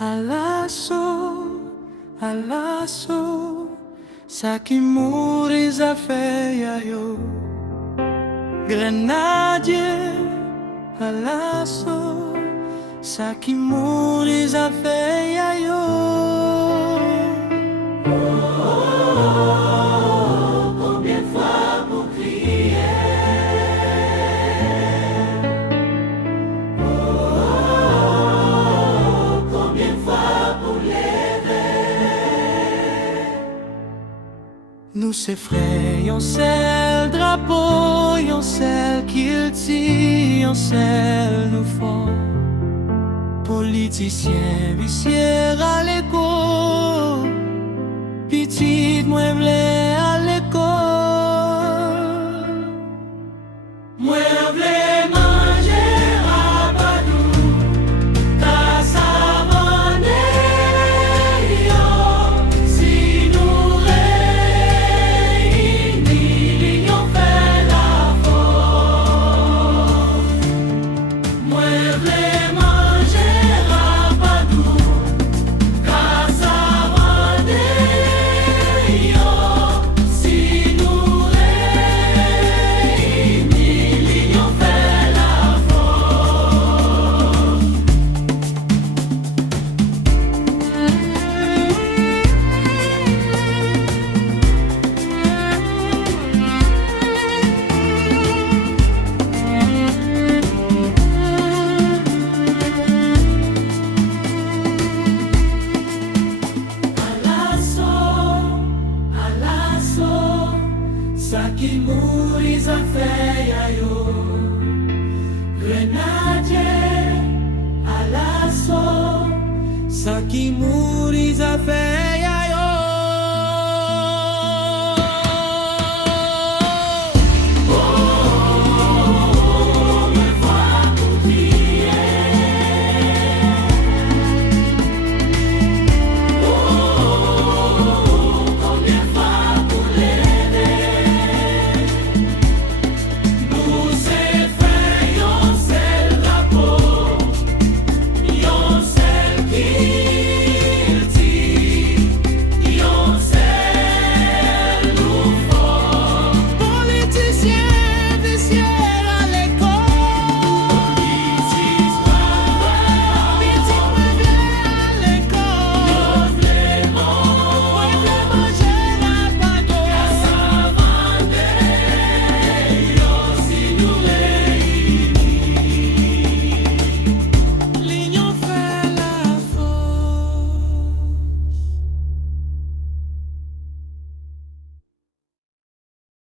alaso, Sakimuri za feia yo. Grenadier, alaso, Sakimuri za feia yo. Combien de fois pour crier? Combien de fois pour lever? Nous effrayons celle drapeau, yon celle qu'il tire, yon celle nous font. Politiciens, viciers à l'écho, petite moi v'lais à l'école. Moi v'lais manger rabadou, cassavane yo. Si nous réunis, l'union fait la force. Moi v'lais manger rabadou, cassavane yo. Si nous réunis, l'union fait la force. Alaso, Sakimuri za feia yo. Grenadier, alaso, Sakimuri za feia